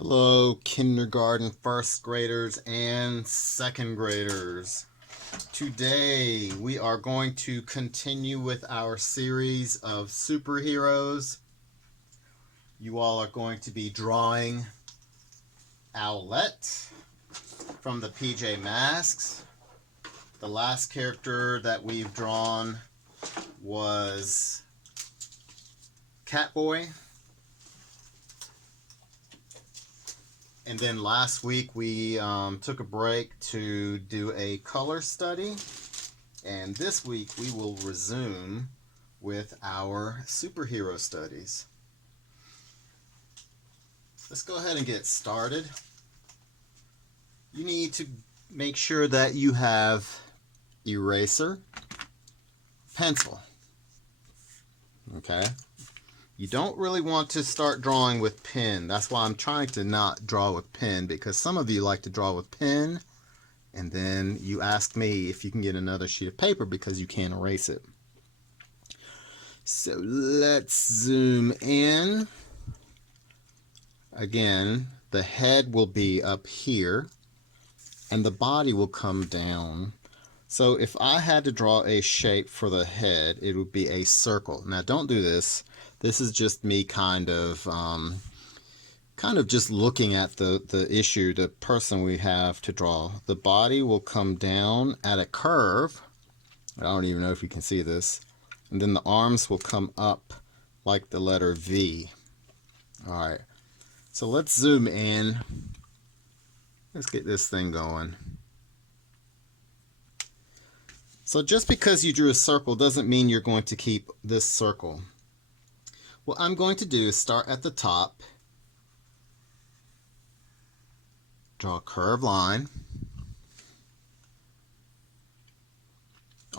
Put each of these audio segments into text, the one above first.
Hello, kindergarten first graders and second graders. Today we are going to continue with our series of superheroes. You all are going to be drawing Owlette from the PJ Masks. The last character that we've drawn was Catboy. And then last week we took a break to do a color study. And this week we will resume with our superhero studies. Let's go ahead and get started. You need to make sure that you have eraser, pencil. Okay? You don't really want to start drawing with pen. That's why I'm trying to not draw with pen, because some of you like to draw with pen and then you ask me if you can get another sheet of paper because you can't erase it. So let's zoom in. Again, the head will be up here and the body will come down. So if I had to draw a shape for the head, it would be a circle. Now don't do this. This is just me kind of just looking at the issue, the person we have to draw. The body will come down at a curve. I don't even know if you can see this. And then the arms will come up like the letter V. All right. So let's zoom in. Let's get this thing going. So just because you drew a circle doesn't mean you're going to keep this circle. What I'm going to do is start at the top, draw a curved line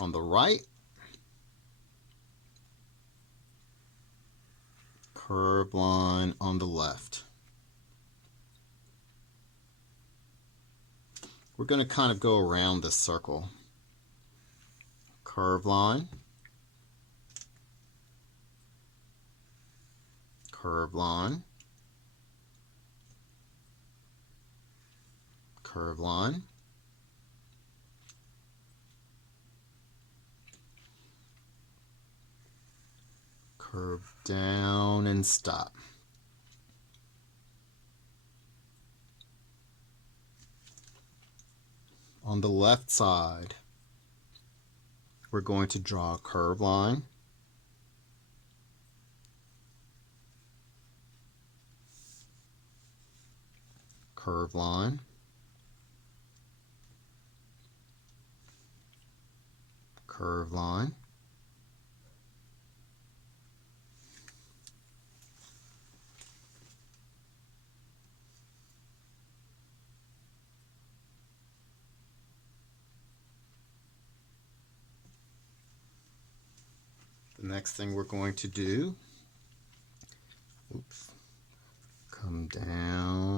on the right, curved line on the left. We're going to kind of go around this circle. Curved line, curved line, curved line, curve down and stop. On the left side, we're going to draw a curved line, curved line, curved line, the next thing we're going to do, come down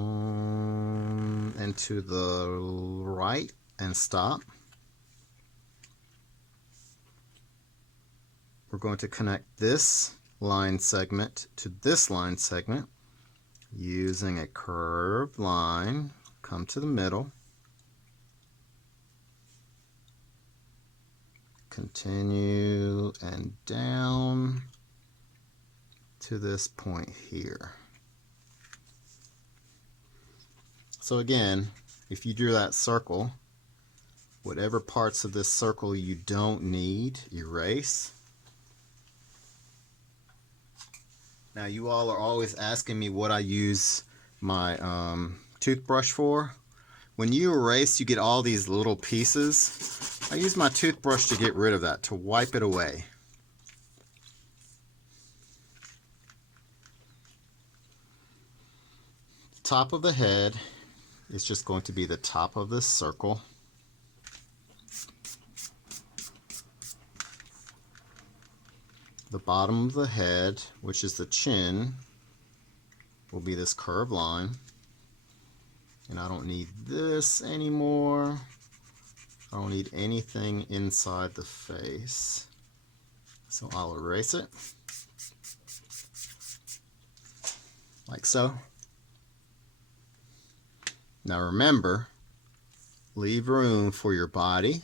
and to the right and stop. We're going to connect this line segment to this line segment using a curved line. Come to the middle. Continue and down to this point here. So again, if you drew that circle, whatever parts of this circle you don't need, erase. Now you all are always asking me what I use my toothbrush for. When you erase, you get all these little pieces. I use my toothbrush to get rid of that, to wipe it away. The top of the head is just going to be the top of this circle. The bottom of the head, which is the chin, will be this curved line. And I don't need this anymore. I don't need anything inside the face. So I'll erase it. Like so. Now remember, leave room for your body.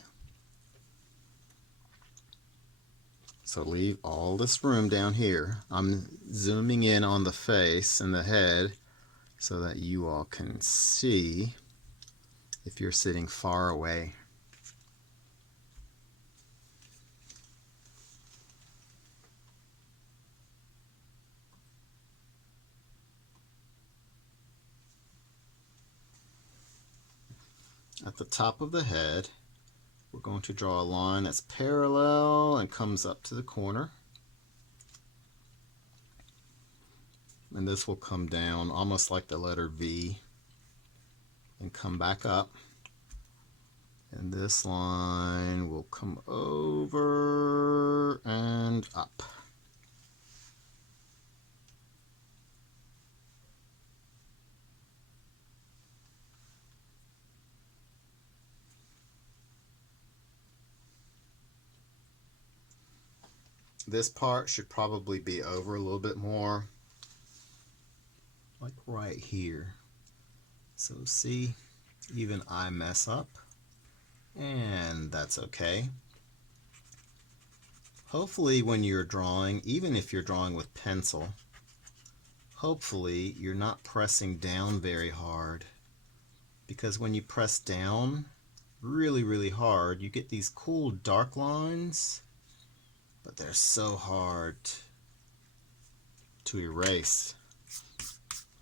So leave all this room down here. I'm zooming in on the face and the head so that you all can see if you're sitting far away. At the top of the head, we're going to draw a line that's parallel and comes up to the corner. And this will come down almost like the letter V and come back up. And this line will come over and up. This part should probably be over a little bit more, like right here. So see, even I mess up, and that's okay. Hopefully when you're drawing, even if you're drawing with pencil, hopefully you're not pressing down very hard, because when you press down really hard, you get these cool dark lines, but they're so hard to erase.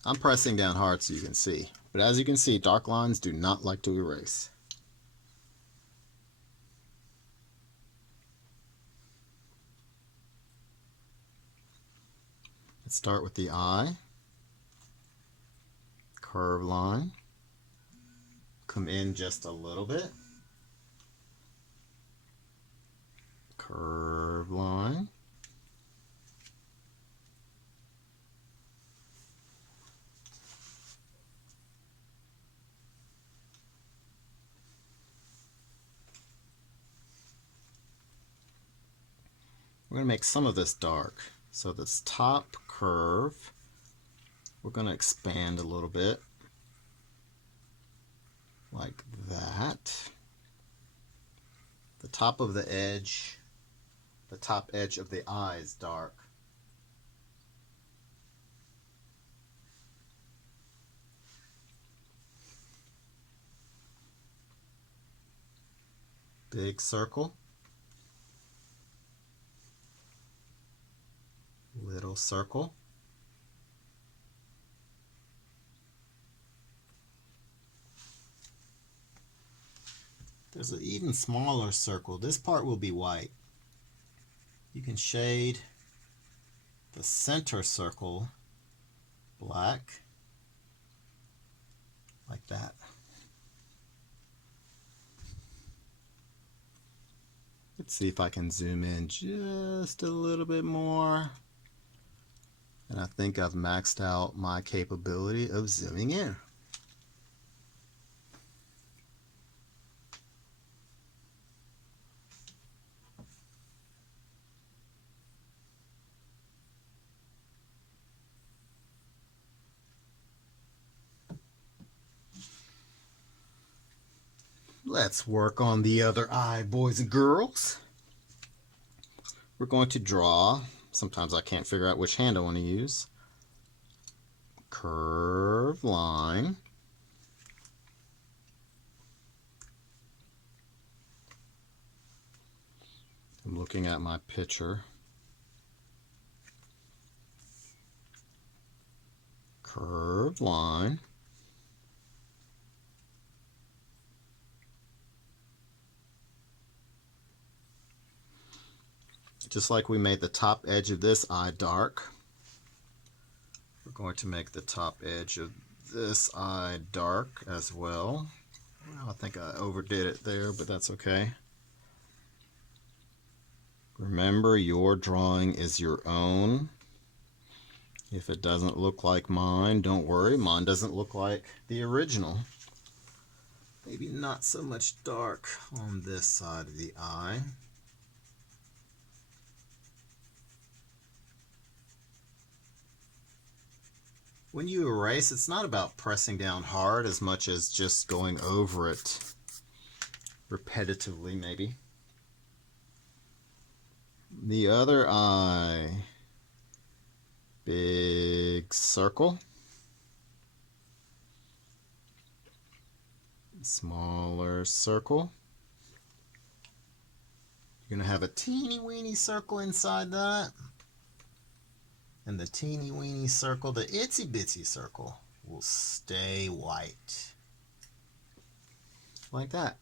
I'm pressing down hard so you can see, but as you can see, dark lines do not like to erase. Let's start with the eye. Curve line. Come in just a little bit. Curve line. We're going to make some of this dark. So this top curve, we're going to expand a little bit, like that. The top of the edge, the top edge of the eye is dark. Big circle. Little circle. There's an even smaller circle. This part will be white. You can shade the center circle black, like that. Let's see if I can zoom in just a little bit more. And I think I've maxed out my capability of zooming in. Let's work on the other eye, boys and girls. We're going to draw. Sometimes I can't figure out which hand I want to use. Curve line. I'm looking at my picture. Curve line. Just like we made the top edge of this eye dark, we're going to make the top edge of this eye dark as well. I think I overdid it there, but that's okay. Remember, your drawing is your own. If it doesn't look like mine, don't worry. Mine doesn't look like the original. Maybe not so much dark on this side of the eye. When you erase, it's not about pressing down hard as much as just going over it repetitively, maybe. The other eye. Big circle. Smaller circle. You're going to have a teeny weeny circle inside that. And the teeny weeny circle, the itsy bitsy circle, will stay white. Like that.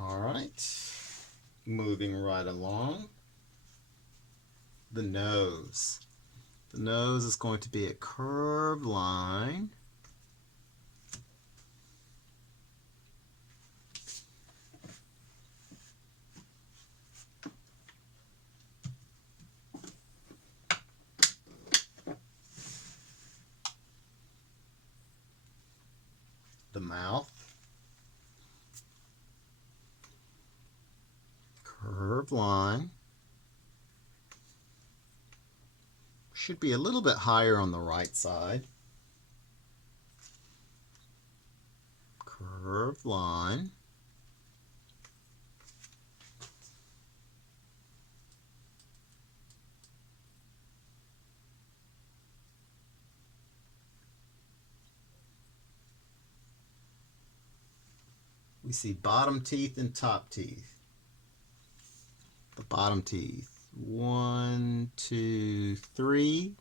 All right. Moving right along. The nose. The nose is going to be a curved line. The mouth. Curved line. Should be a little bit higher on the right side. Curved line. We see bottom teeth and top teeth. The bottom teeth. 1, 2, 3.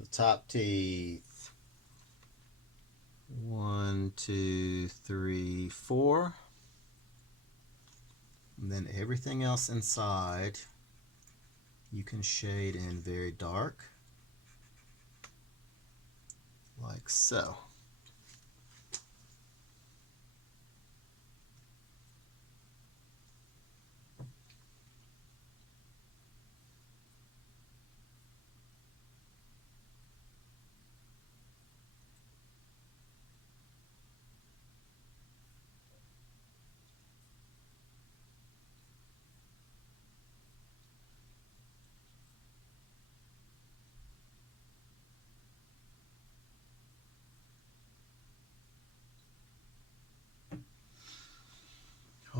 The top teeth. 1, 2, 3, 4. And then everything else inside you can shade in very dark, like so.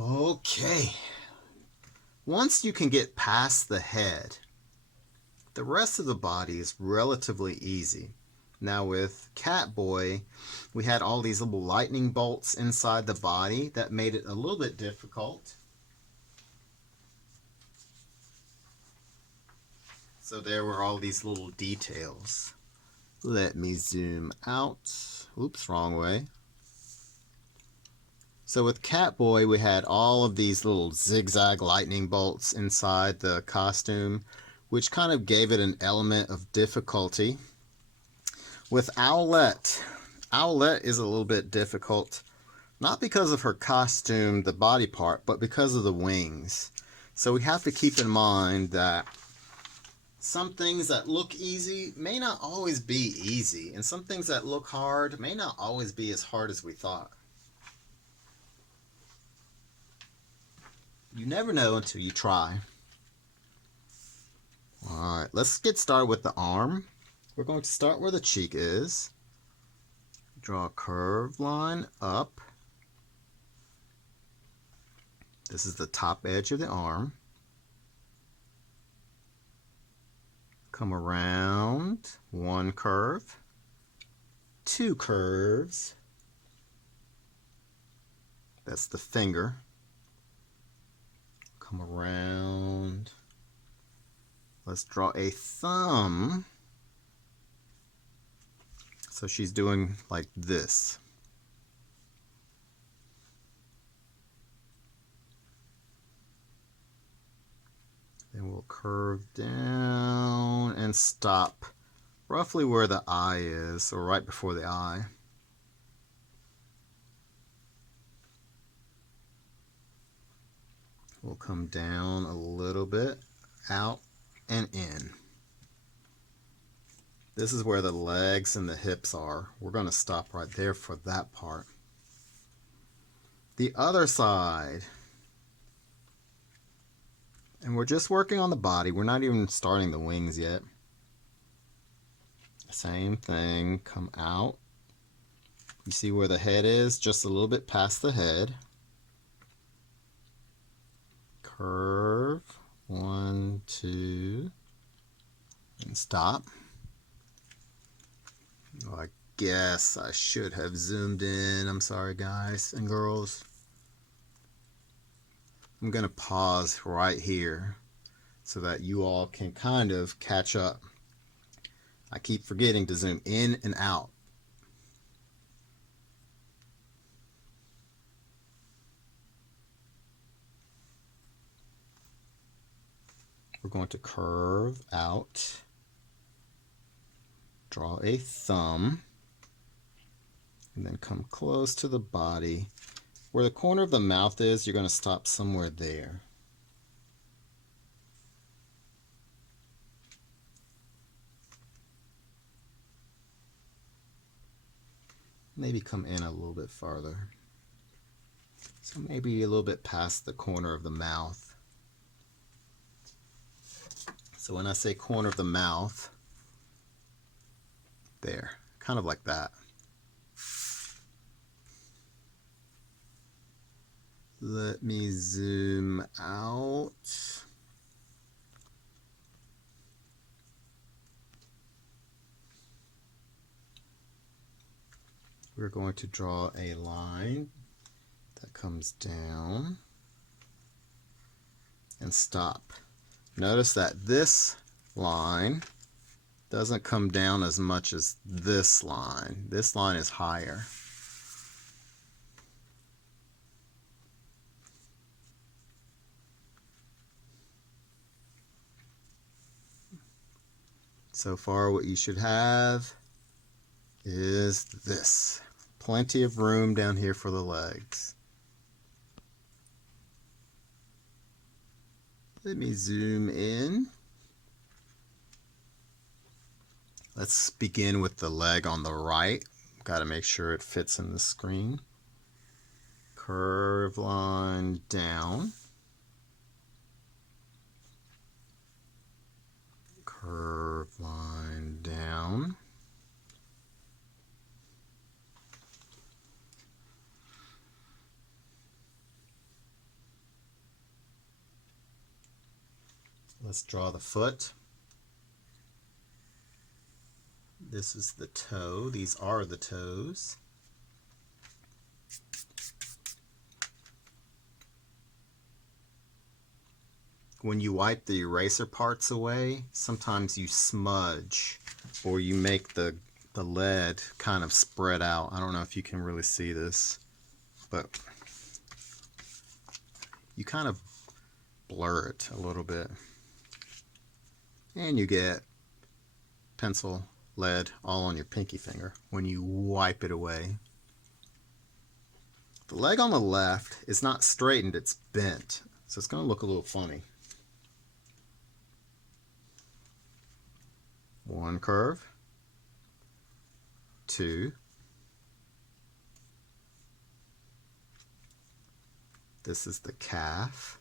Okay. Once you can get past the head, the rest of the body is relatively easy. Now with Catboy, we had all these little lightning bolts inside the body that made it a little bit difficult. So there were all these little details. Let me zoom out. Oops, wrong way. So with Catboy, we had all of these little zigzag lightning bolts inside the costume, which kind of gave it an element of difficulty. With Owlette, Owlette is a little bit difficult, not because of her costume, the body part, but because of the wings. So we have to keep in mind that some things that look easy may not always be easy, and some things that look hard may not always be as hard as we thought. You never know until you try. Alright, let's get started with the arm. We're going to start where the cheek is. Draw a curved line up. This is the top edge of the arm. Come around, one curve, two curves. That's the finger. Come around. Let's draw a thumb. So she's doing like this. Then we'll curve down and stop roughly where the eye is, or right before the eye. We'll come down a little bit, out and in. This is where the legs and the hips are. We're going to stop right there for that part. The other side. And we're just working on the body. We're not even starting the wings yet. Same thing, come out. You see where the head is? Just a little bit past the head. Curve, 1, 2, and stop. Well, I guess I should have zoomed in. I'm sorry, guys and girls. I'm going to pause right here so that you all can kind of catch up. I keep forgetting to zoom in and out. We're going to curve out, draw a thumb, and then come close to the body. Where the corner of the mouth is, you're going to stop somewhere there. Maybe come in a little bit farther. So maybe a little bit past the corner of the mouth. So when I say corner of the mouth, there, kind of like that. Let me zoom out. We're going to draw a line that comes down and stop. Notice that this line doesn't come down as much as this line. This line is higher. So far, what you should have is this. Plenty of room down here for the legs. Let me zoom in. Let's begin with the leg on the right. Got to make sure it fits in the screen. Curve line down. Curve line down. Let's draw the foot. This is the toe. These are the toes. When you wipe the eraser parts away, sometimes you smudge or you make the lead kind of spread out. I don't know if you can really see this, but you kind of blur it a little bit. And you get pencil lead all on your pinky finger when you wipe it away. The leg on the left is not straightened, it's bent. So it's going to look a little funny. One curve, two, this is the calf,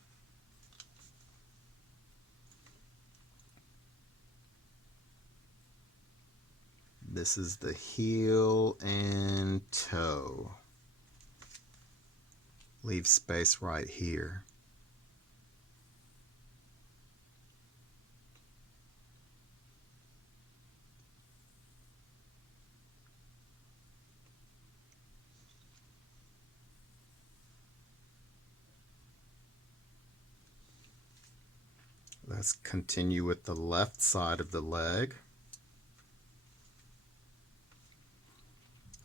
this is the heel and toe. Leave space right here. Let's continue with the left side of the leg.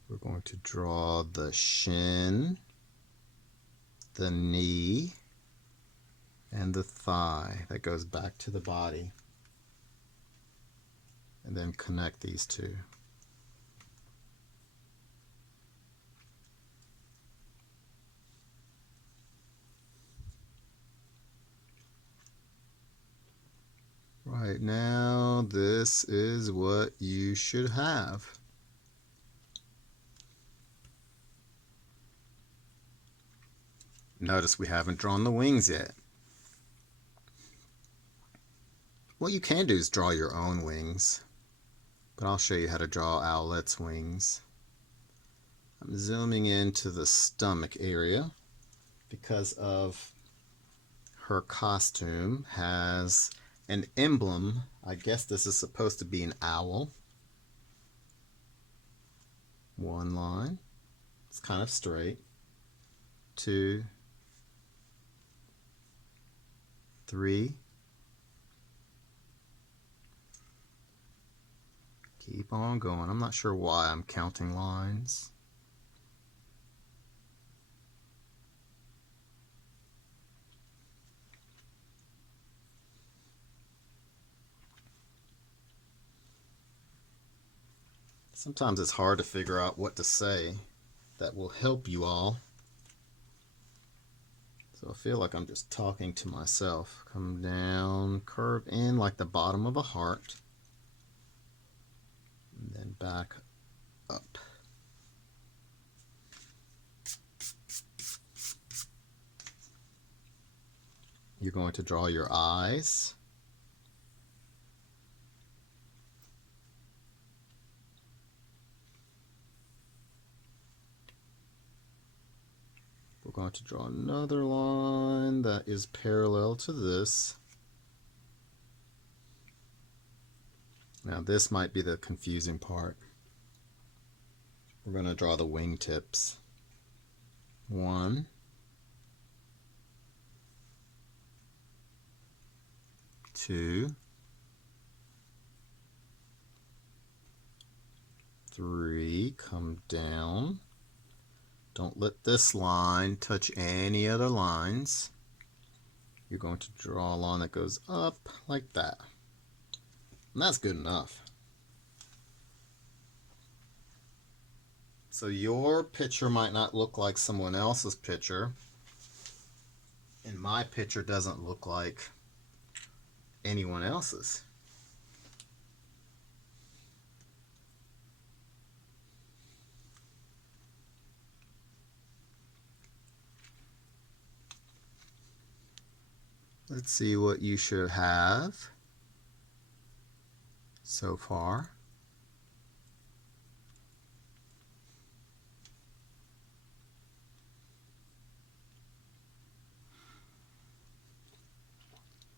We're going to draw the shin, the knee, and the thigh that goes back to the body. And then connect these two. Right now, this is what you should have. Notice we haven't drawn the wings yet. What you can do is draw your own wings, but I'll show you how to draw Owlette's wings. I'm zooming into the stomach area because of her costume has an emblem. I guess this is supposed to be an owl. One line. It's kind of straight. 2, 3. Keep on going. I'm not sure why I'm counting lines. Sometimes it's hard to figure out what to say that will help you all. So I feel like I'm just talking to myself. Come down, curve in like the bottom of a heart, and then back up. You're going to draw your eyes. We're going to draw another line that is parallel to this. Now this might be the confusing part. We're going to draw the wingtips. 1, 2, 3, come down. Don't let this line touch any other lines. You're going to draw a line that goes up like that. And that's good enough. So your picture might not look like someone else's picture. And my picture doesn't look like anyone else's. Let's see what you should have so far.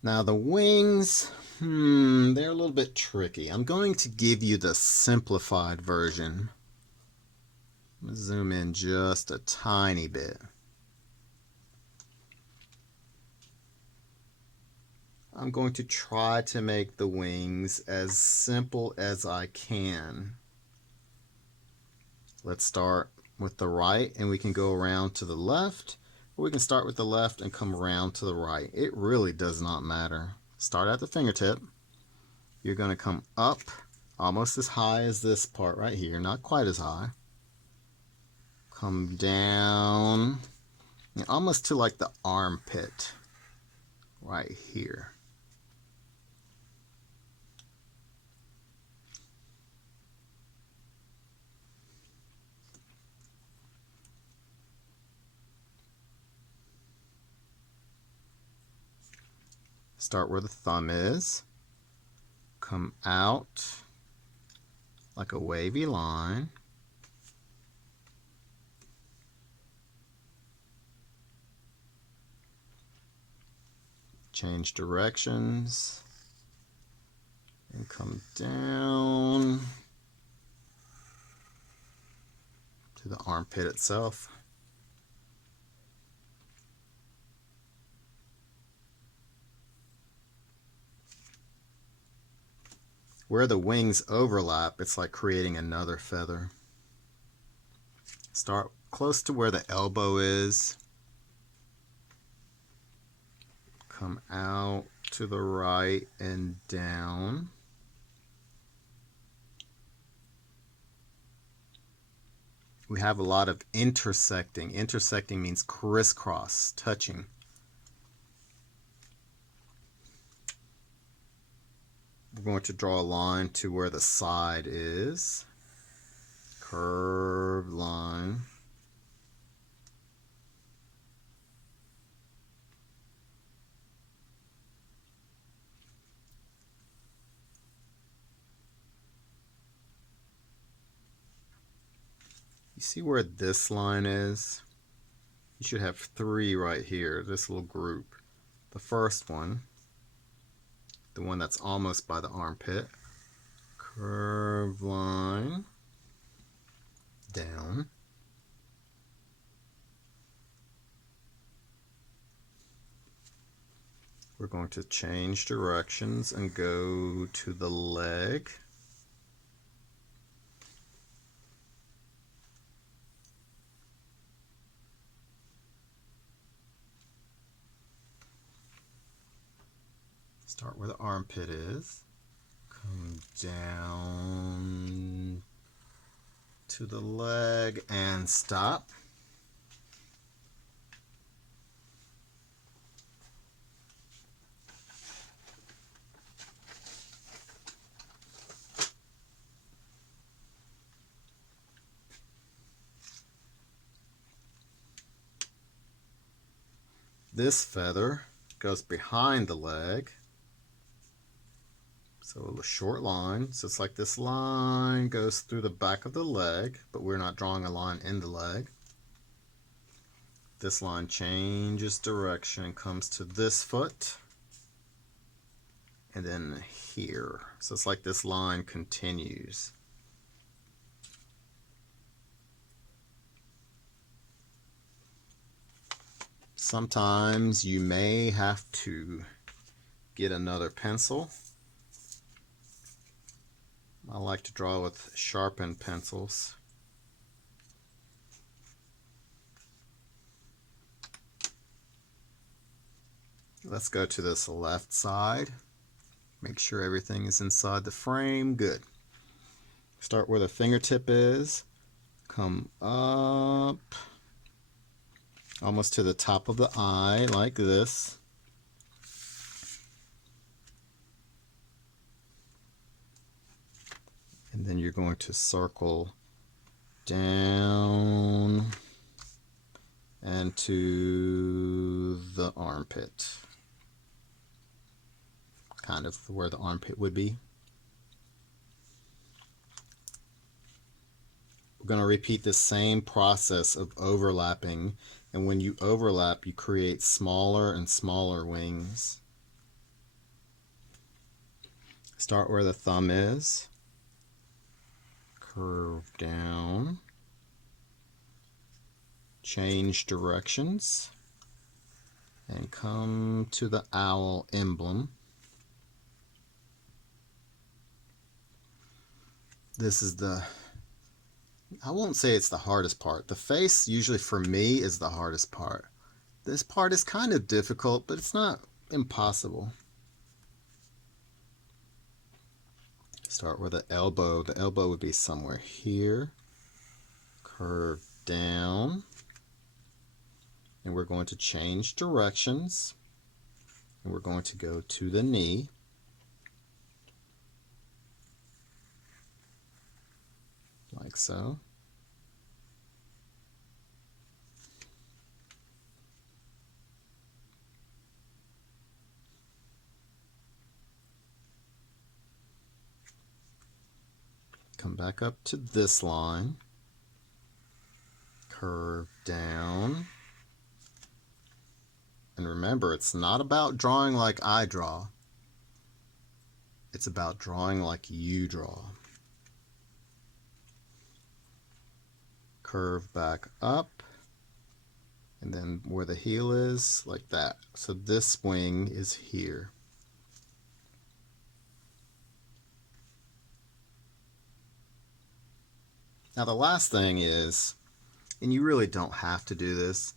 Now the wings, they're a little bit tricky. I'm going to give you the simplified version. I'm going to zoom in just a tiny bit. I'm going to try to make the wings as simple as I can. Let's start with the right and we can go around to the left, or we can start with the left and come around to the right. It really does not matter. Start at the fingertip. You're going to come up almost as high as this part right here, not quite as high. Come down almost to like the armpit right here. Start where the thumb is, come out like a wavy line, change directions, and come down to the armpit itself. Where the wings overlap, it's like creating another feather. Start close to where the elbow is. Come out to the right and down. We have a lot of intersecting. Intersecting means crisscross, touching. We're going to draw a line to where the side is. Curved line. You see where this line is? You should have 3 right here, this little group. The first one, the one that's almost by the armpit. Curved line. Down. We're going to change directions and go to the leg. Start where the armpit is. Come down to the leg and stop. This feather goes behind the leg. So a short line. So it's like this line goes through the back of the leg, but we're not drawing a line in the leg. This line changes direction and comes to this foot. And then here. So it's like this line continues. Sometimes you may have to get another pencil. I like to draw with sharpened pencils. Let's go to this left side. Make sure everything is inside the frame. Good. Start where the fingertip is. Come up almost to the top of the eye like this. And then you're going to circle down and to the armpit. Kind of where the armpit would be. We're going to repeat the same process of overlapping, and when you overlap you create smaller and smaller wings. Start where the thumb is. Curve down. Change directions and come to the owl emblem. This is I won't say it's the hardest part. The face usually for me is the hardest part. This part is kind of difficult, but it's not impossible. Start with the elbow. The elbow would be somewhere here. Curve down. And we're going to change directions. And we're going to go to the knee. Like so. Come back up to this line. Curve down. And remember, it's not about drawing like I draw. It's about drawing like you draw. Curve back up. And then where the heel is, like that. So this wing is here. Now the last thing is, And you really don't have to do this,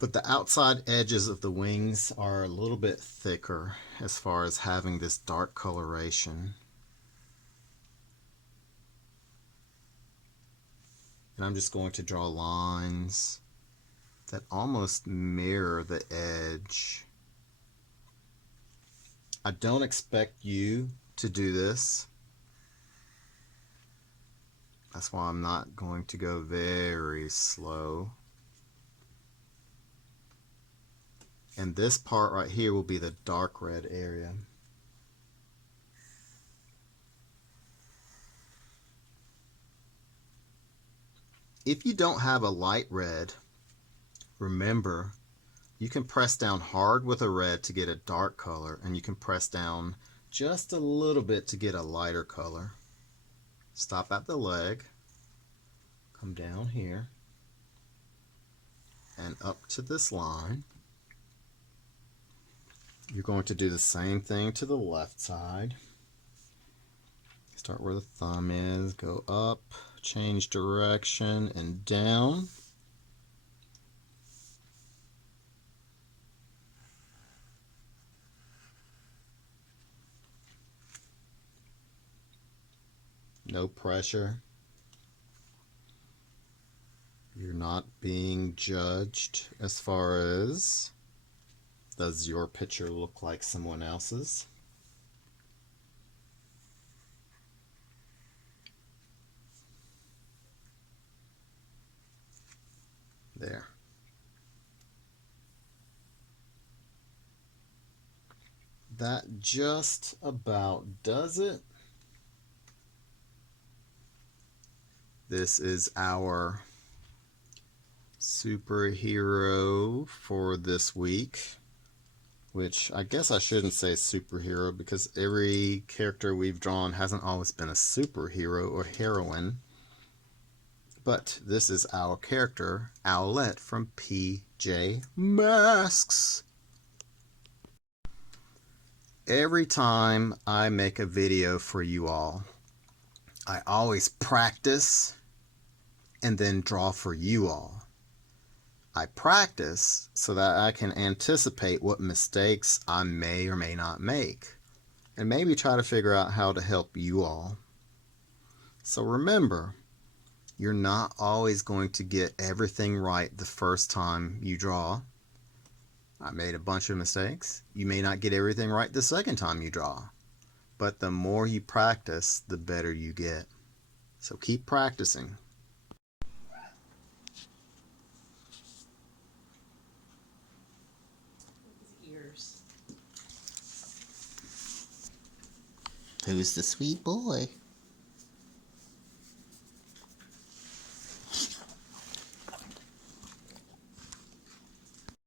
but the outside edges of the wings are a little bit thicker as far as having this dark coloration. And I'm just going to draw lines that almost mirror the edge. I don't expect you to do this. That's why I'm not going to go very slow. And this part right here will be the dark red area. If you don't have a light red, remember, you can press down hard with a red to get a dark color, and you can press down just a little bit to get a lighter color. Stop at the leg, come down here, and up to this line. You're going to do the same thing to the left side. Start where the thumb is, go up, change direction, and down. No pressure. You're not being judged as far as, does your picture look like someone else's? There. That just about does it. This is our superhero for this week, which I guess I shouldn't say superhero because every character we've drawn hasn't always been a superhero or heroine. But this is our character, Owlette from PJ Masks. Every time I make a video for you all, I always practice and then draw for you all. I practice so that I can anticipate what mistakes I may or may not make, and maybe try to figure out how to help you all. So remember, you're not always going to get everything right the first time you draw. I made a bunch of mistakes. You may not get everything right the second time you draw, but the more you practice, the better you get. So keep practicing. Who's the sweet boy?